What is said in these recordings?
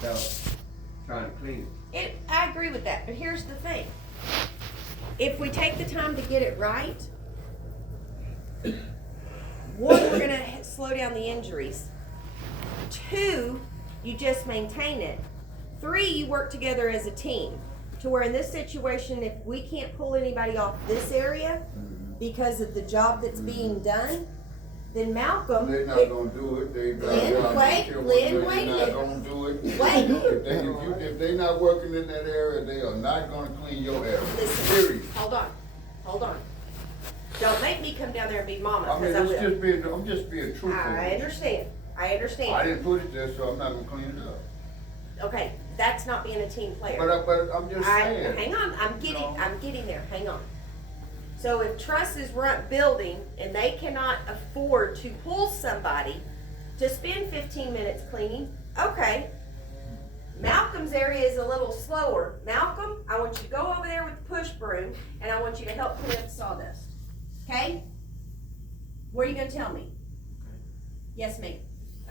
without trying to clean it. I agree with that, but here's the thing. If we take the time to get it right, one, we're gonna slow down the injuries. Two, you just maintain it. Three, you work together as a team. To where in this situation, if we can't pull anybody off this area because of the job that's being done, then Malcolm. They're not gonna do it. Lynn, wait a minute. They're not gonna do it. Wait. If they're not working in that area, they are not gonna clean your area. Listen, Period. hold on. Don't make me come down there and be mama, I mean, because I will. I'm just being truthful. I understand. I didn't put it there, so I'm not gonna clean it up. Okay, that's not being a team player. But I'm just saying. Hang on, I'm getting there, hang on. So if Truss is building and they cannot afford to pull somebody to spend 15 minutes cleaning, okay. Malcolm's area is a little slower. Malcolm, I want you to go over there with the push broom and I want you to help clean up the sawdust. Okay? What are you gonna tell me? Yes, ma'am.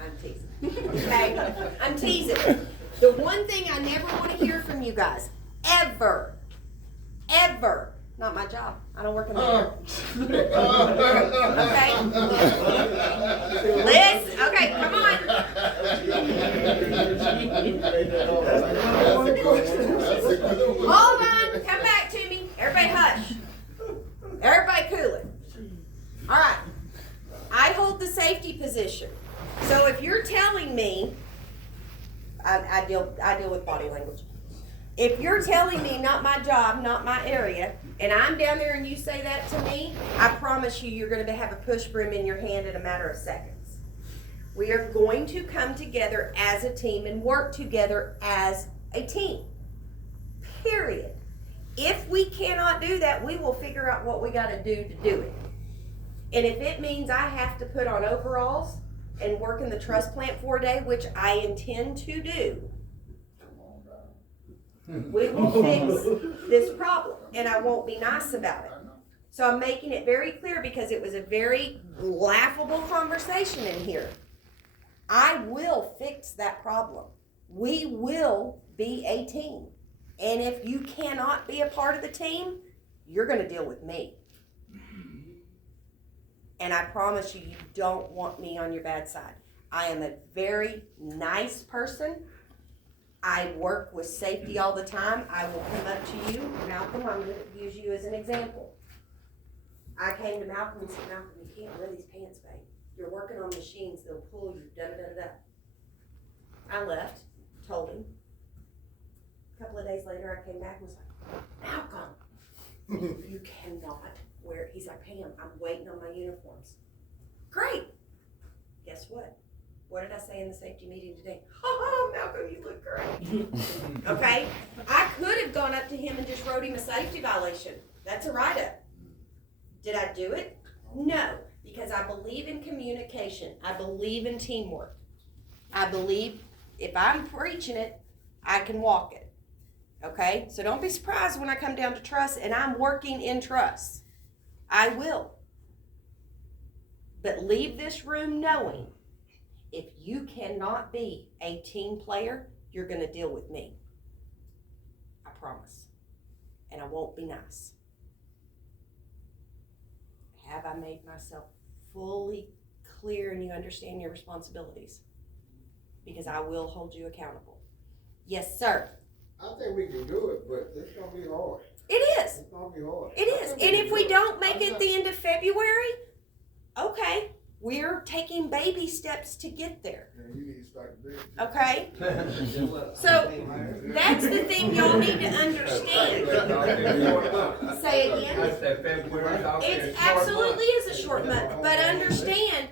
I'm teasing. Okay? I'm teasing. The one thing I never want to hear from you guys, ever, not my job. I don't work in the air. Okay? Liz, okay, come on. Hold on, come back to me. Everybody hush. Everybody cool it. All right. I hold the safety position. So if you're telling me, I deal with body language. If you're telling me not my job, not my area, and I'm down there and you say that to me, I promise you, you're going to have a push broom in your hand in a matter of seconds. We are going to come together as a team and work together as a team. Period. If we cannot do that, we will figure out what we got to do it. And if it means I have to put on overalls and work in the truss plant for a day, which I intend to do, we will fix this problem, and I won't be nice about it. So I'm making it very clear because it was a very laughable conversation in here. I will fix that problem. We will be a team. And if you cannot be a part of the team, you're going to deal with me. And I promise you, you don't want me on your bad side. I am a very nice person. I work with safety all the time. I will come up to you. Malcolm, I'm going to use you as an example. I came to Malcolm and said, Malcolm, you can't wear these pants, babe. You're working on machines. They'll pull you, da-da-da-da. I left, told him. A couple of days later, I came back and was like, Malcolm, you cannot wear it. He's like, Pam, I'm waiting on my uniforms. Great. Guess what? What did I say in the safety meeting today? Oh, Malcolm, you look great. Okay? I could have gone up to him and just wrote him a safety violation. That's a write-up. Did I do it? No, because I believe in communication. I believe in teamwork. I believe if I'm preaching it, I can walk it. Okay? So don't be surprised when I come down to truss and I'm working in truss. I will. But leave this room knowing if you cannot be a team player, you're going to deal with me. I promise. And I won't be nice. Have I made myself fully clear and you understand your responsibilities? Because I will hold you accountable. Yes, sir. I think we can do it, but it's gonna be hard. It is. It's gonna be hard. It is. And if we don't make it at the end of February, okay, we're taking baby steps to get there. Yeah, you need to start the bid. Okay? So that's the thing y'all need to understand. Say again. It absolutely is a short month, but understand,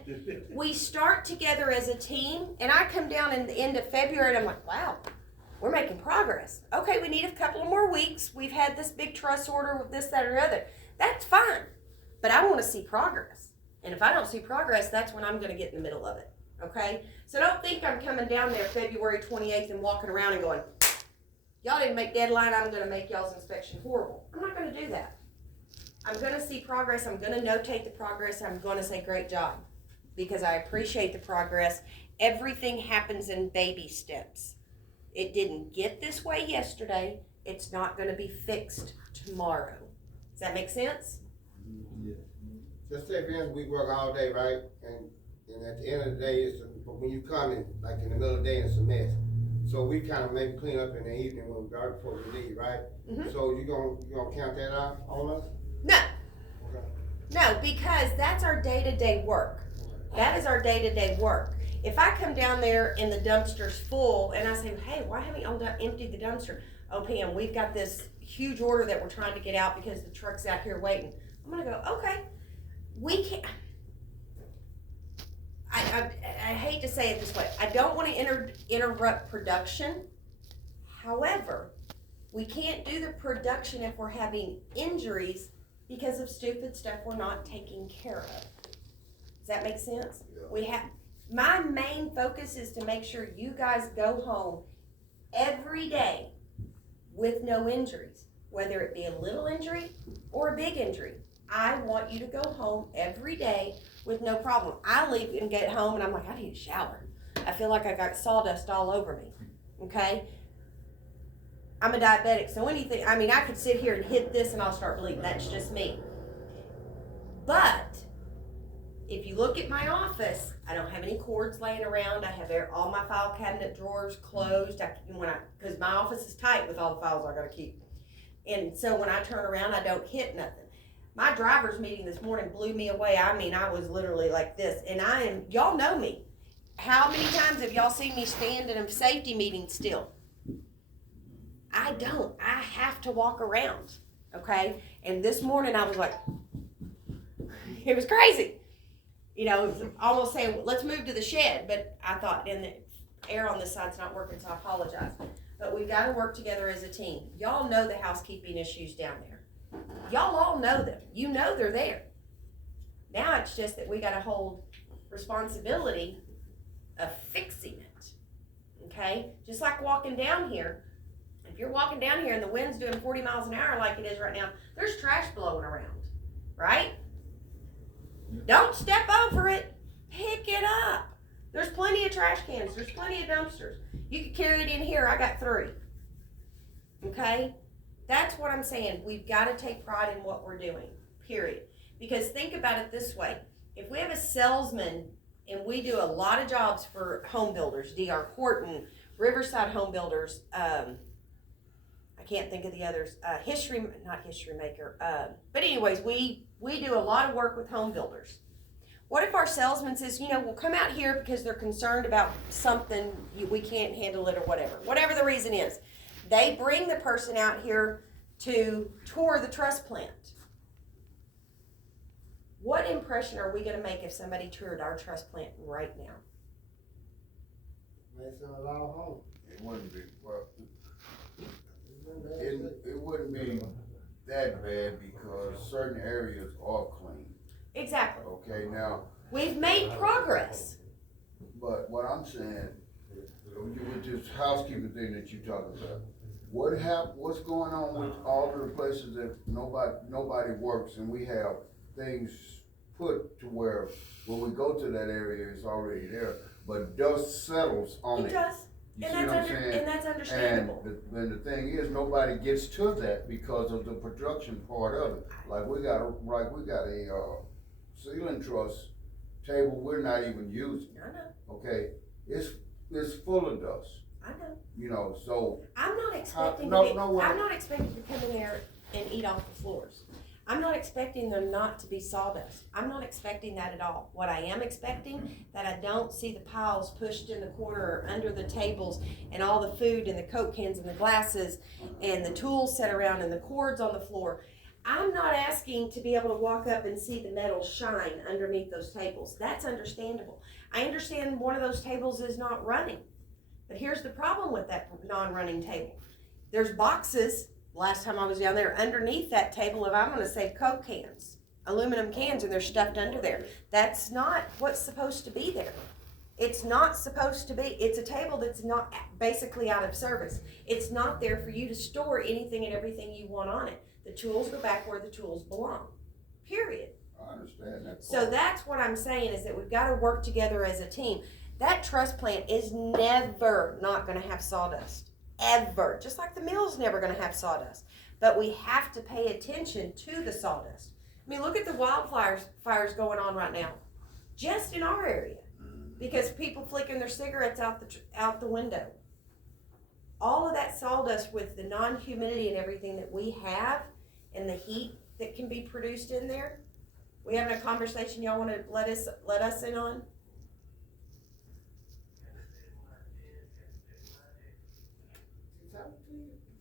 we start together as a team, and I come down in the end of February and I'm like, wow, we're making progress. Okay, we need a couple of more weeks. We've had this big truss order with this, that, or the other. That's fine, but I want to see progress. And if I don't see progress, that's when I'm going to get in the middle of it. Okay? So don't think I'm coming down there February 28th and walking around and going, y'all didn't make deadline, I'm going to make y'all's inspection horrible. I'm not going to do that. I'm going to see progress. I'm going to notate the progress. I'm going to say great job because I appreciate the progress. Everything happens in baby steps. It didn't get this way yesterday. It's not gonna be fixed tomorrow. Does that make sense? Just say, for instance, we work all day, right? And at the end of the day, but when you come in, like in the middle of the day, it's a mess. So we kind of maybe clean up in the evening when right before we leave, right? Mhm. So you gonna count that out on us? No, Okay. no, because that's our day-to-day work. That is our day-to-day work. If I come down there and the dumpster's full and I say, hey, why haven't y'all emptied the dumpster? Oh, Pam, we've got this huge order that we're trying to get out because the truck's out here waiting. I'm gonna go, okay, we can't. I hate to say it this way. I don't want to interrupt production. However, we can't do the production if we're having injuries because of stupid stuff we're not taking care of. Does that make sense? Yeah. My main focus is to make sure you guys go home every day with no injuries, whether it be a little injury or a big injury. I want you to go home every day with no problem. I leave and get home and I'm like, I need a shower. I feel like I got sawdust all over me, okay? I'm a diabetic, so anything, I mean, I could sit here and hit this and I'll start bleeding. That's just me. But if you look at my office, I don't have any cords laying around. I have all my file cabinet drawers closed. Because my office is tight with all the files I gotta keep. And so when I turn around, I don't hit nothing. My driver's meeting this morning blew me away. I mean, I was literally like this. And y'all know me. How many times have y'all seen me stand in a safety meeting still? I don't. I have to walk around, okay? And this morning I was like, it was crazy. You know, it was almost saying, let's move to the shed. But I thought, and the air on this side's not working, so I apologize. But we've got to work together as a team. Y'all know the housekeeping issues down there. Y'all all know them. You know they're there. Now it's just that we got to hold responsibility of fixing it. Okay? Just like walking down here. If you're walking down here and the wind's doing 40 miles an hour like it is right now, there's trash blowing around. Right? Don't step over it. Pick it up. There's plenty of trash cans. There's plenty of dumpsters. You can carry it in here. I got 3. Okay? That's what I'm saying. We've got to take pride in what we're doing, period. Because think about it this way. If we have a salesman, and we do a lot of jobs for home builders, D.R. Horton, Riverside Home Builders, I can't think of the others, not History Maker. But anyways, we do a lot of work with home builders. What if our salesman says, we'll come out here because they're concerned about something, we can't handle it or whatever the reason is. They bring the person out here to tour the truss plant. What impression are we going to make if somebody toured our truss plant right now? May send a lot home. It wouldn't be, well, it wouldn't be that bad because certain areas are clean. Exactly. Okay, now, We've made progress. but what I'm saying, with this housekeeping thing that you talking about, what's going on with all of the places that nobody works and we have things put to where when we go to that area, it's already there, but dust settles on it. It does. You And see that's, what I'm saying? and that's understandable. And the thing is, nobody gets to that because of the production part of it. Like we got a ceiling truss table we're not even using. I know. Okay, it's full of dust. I know. So I'm not expecting I'm not expecting to come in there and eat off the floors. I'm not expecting there not to be sawdust. I'm not expecting that at all. What I am expecting, that I don't see the piles pushed in the corner or under the tables and all the food and the Coke cans and the glasses and the tools set around and the cords on the floor. I'm not asking to be able to walk up and see the metal shine underneath those tables. That's understandable. I understand one of those tables is not running. But here's the problem with that non-running table. There's boxes, last time I was down there, underneath that table of, I'm gonna say, Coke cans, aluminum cans, and they're stuffed under there. That's not what's supposed to be there. It's not supposed to be. It's a table that's not basically out of service. It's not there for you to store anything and everything you want on it. The tools go back where the tools belong, period. I understand that part. So that's what I'm saying, is that we've got to work together as a team. That truss plant is never not gonna have sawdust. Ever. Just like the mill's never gonna have sawdust. But we have to pay attention to the sawdust. I mean, look at the fires going on right now. Just in our area. Because people flicking their cigarettes out the window. All of that sawdust with the non-humidity and everything that we have and the heat that can be produced in there. We having a conversation y'all wanna let us in on?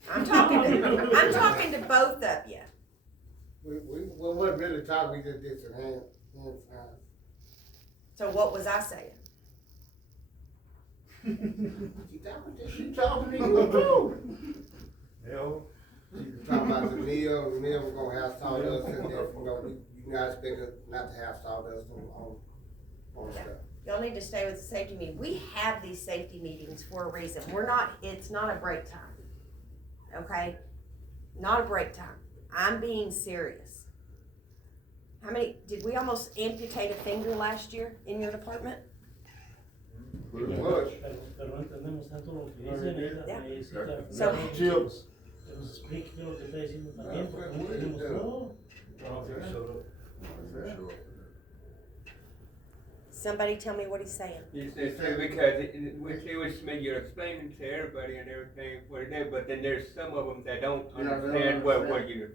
I'm talking to both of you. We wasn't really talking, we just did some hand signs. So what was I saying? She talking to you too. She was talking about the mill was gonna have sawdust and then, you not expect us not to have sawdust on stuff. Y'all need to stay with the safety meeting. We have these safety meetings for a reason. It's not a break time. Okay? Not a break time. I'm being serious. Did we almost amputate a finger last year in your department? Pretty much. Pero no entendemos tanto lo que dicen, Yeah. necesita. So- Chips. Explique lo que está diciendo también, porque no entendemos todo. Somebody tell me what he's saying. You said too, because it was, you're explaining to everybody and everything what it is, but then there's some of them that don't Yeah, they don't understand what understand. you're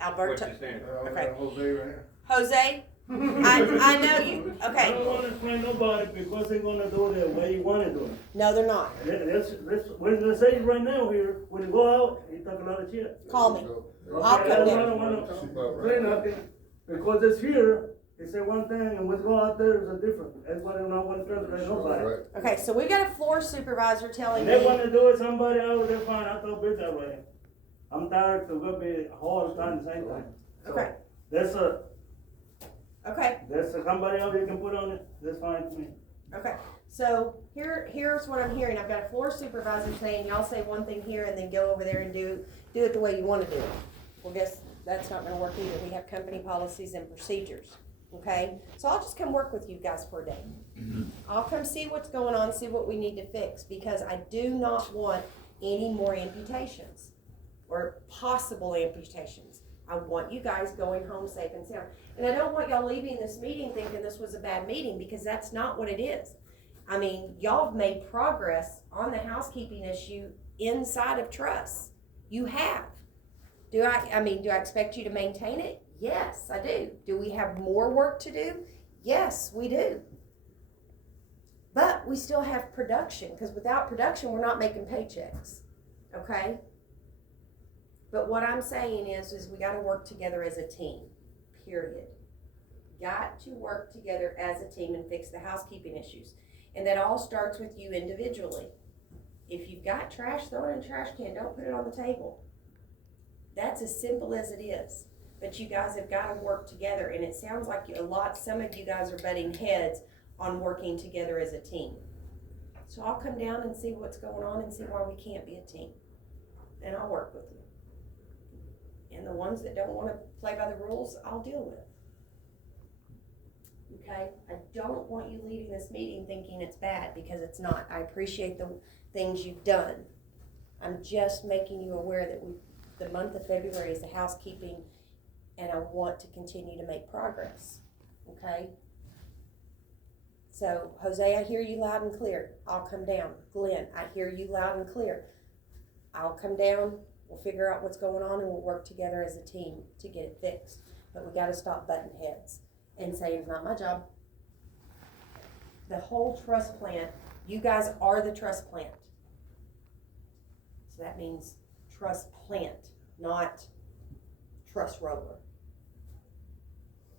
Alberto, saying. Okay. Jose right here. Jose, I know you, I okay. don't wanna explain nobody because they're gonna do it the way you wanna do it. No, they're not. We're gonna say it right now here, when you go out, you talk a lot of shit. Call me. Okay, I'll come I down. don't wanna say nothing, because it's here, they say one thing, and when we go out there, it's a different. Everybody don't want to translate nobody. Right. Okay, so we got a floor supervisor telling And they me, wanna do it, somebody else, they're fine, I thought better that way. I'm tired to go be all the time, the same thing. So, Okay. There's somebody else you can put on it, that's fine to me. okay. So here's what I'm hearing. I've got a floor supervisor saying, y'all say one thing here and then go over there and do it the way you wanna do it. Well, guess that's not gonna work either. We have company policies and procedures, okay? So I'll just come work with you guys for a day. I'll come see what's going on, see what we need to fix, because I do not want any more amputations or possible amputations. I want you guys going home safe and sound. And I don't want y'all leaving this meeting thinking this was a bad meeting, because that's not what it is. I mean, y'all have made progress on the housekeeping issue inside of trusts. You have. Do I expect you to maintain it? Yes, I do. Do we have more work to do? Yes, we do. But we still have production, because without production, we're not making paychecks, okay? But what I'm saying is we gotta work together as a team, period. Got to work together as a team and fix the housekeeping issues. And that all starts with you individually. If you've got trash, throw it in a trash can, don't put it on the table. That's as simple as it is. But you guys have gotta work together, and it sounds like some of you guys are butting heads on working together as a team. So I'll come down and see what's going on and see why we can't be a team. And I'll work with you. And the ones that don't wanna play by the rules, I'll deal with. Okay? I don't want you leaving this meeting thinking it's bad, because it's not. I appreciate the things you've done. I'm just making you aware that the month of February is the housekeeping, and I want to continue to make progress. Okay? So, Jose, I hear you loud and clear. I'll come down. Glenn, I hear you loud and clear. I'll come down, we'll figure out what's going on, and we'll work together as a team to get it fixed. But we gotta stop butting heads and saying it's not my job. The whole trust plant, you guys are the trust plant. So that means trust plant, not trust roller.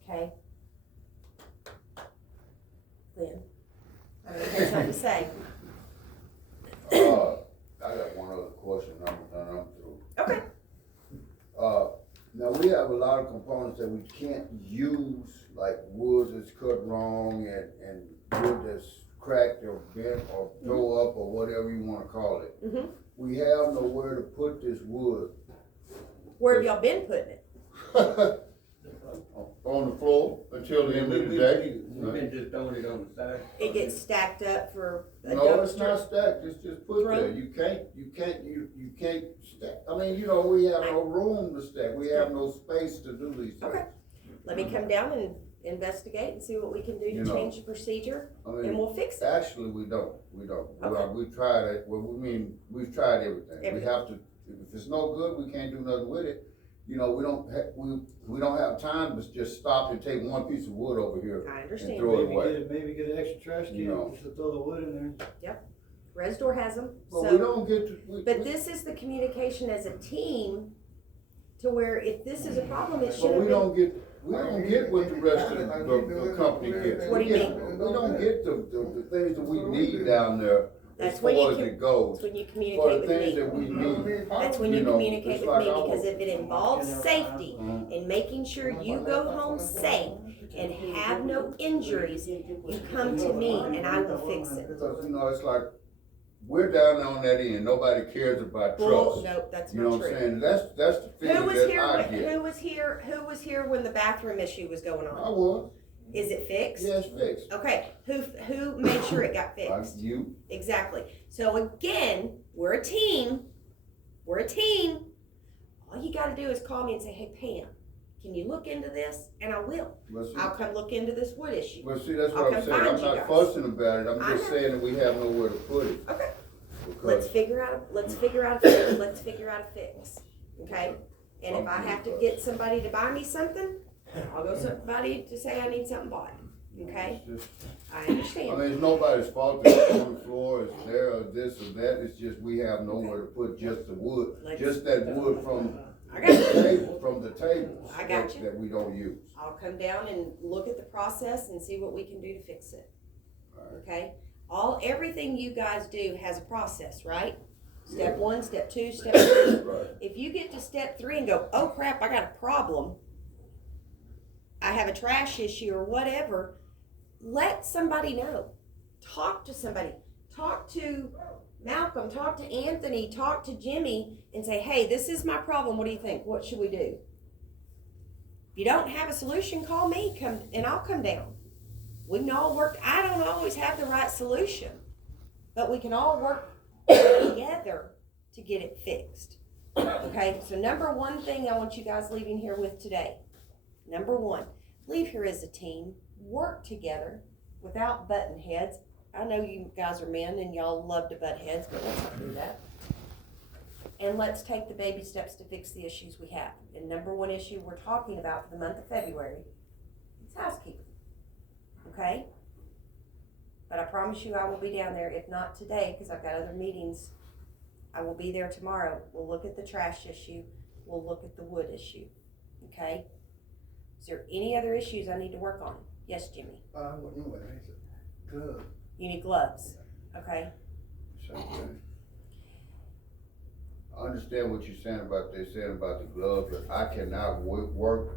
Okay? Lynn, I mean, there's something to say. I got one other question, I'm through. Okay. Now we have a lot of components that we can't use, like wood that's cut wrong and wood that's cracked or bent or blow up or whatever you wanna call it. Mm-hmm. We have nowhere to put this wood. Where have y'all been putting it? on the floor until the end of the day. We've been just throwing it on the side. It gets stacked up for a No, it's not dumpster. stacked, it's just put there, Throw. you can't stack, I mean, you know, we have no room to stack, we have no space to do these things. Okay. Let me come down and investigate and see what we can do You to know. change the procedure, I and mean, we'll fix it. actually, we don't. Okay. Well, we tried it, well, we've tried everything. We Everything. have to, if it's no good, we can't do nothing with it. You know, we don't have time to just stop and take one piece of wood over here I and understand. throw it away. Maybe get an extra trash You know. can, just to throw the wood in there. Resdor has them, But we so, don't get to, but this is the communication as a team to where if this is a problem, it should but have we been. don't get what the rest of the company gets. What do you We get- mean? We don't get the things that we need down there as That's when you far as can- it goes. That's when you For communicate the with things me. that we need. That's when you know, communicate it's with like me, our- because if it involves safety Mhm. and making sure you go home safe and have no injuries, you come to me and I will fix it. Because, you know, it's like, we're down there on that end, nobody cares about Bull, trust. nope, that's You know not what I'm true. saying? That's the Who feeling was that here, I when- get. who was here when the bathroom issue was going I on? was, Is it fixed? yeah, it's fixed. Okay, who made sure it got Like fixed? you, Exactly. So again, we're a team. We're a team. All you gotta do is call me and say, hey Pam, can you look into this? And I will. but see, I'll come look into this wood issue. but see, that's I'll what I'm come saying, find I'm you not guys. fussing about it, I'm I just know. saying that we have nowhere to put it. Okay. Because, Let's figure out a fix, okay? And if I have to get somebody to buy me something, I'll go somebody to say I need something bought, okay? it's just- I I understand. mean, it's nobody's fault that it's on the floor, it's there, or this or that, it's just we have nowhere to put just the wood, just that wood from I the got you. table, from the tables. I got you. That we don't use. I'll come down and look at the process and see what we can do to fix it, Alright. okay? Everything you guys do has a process, right? Step 1, step 2, step 3. Right. If you get to step 3 and go, oh crap, I got a problem, I have a trash issue or whatever, let somebody know. Talk to somebody. Talk to Malcolm, talk to Anthony, talk to Jimmy and say, hey, this is my problem. What do you think? What should we do? If you don't have a solution, call me, and I'll come down. We can all work. I don't always have the right solution, but we can all work together to get it fixed. Okay, so number one thing I want you guys leaving here with today. Number one, leave here as a team, work together without button heads. I know you guys are men and y'all love to butt heads, but let's not do that. And let's take the baby steps to fix the issues we have. And number one issue we're talking about for the month of February is housekeeping. Okay? But I promise you I will be down there, if not today, because I've got other meetings. I will be there tomorrow. We'll look at the trash issue. We'll look at the wood issue. Okay? Is there any other issues I need to work on? Yes, Jimmy. Good. You need gloves. Okay? Same thing. I understand what you're saying about, they're saying about the gloves, but I cannot work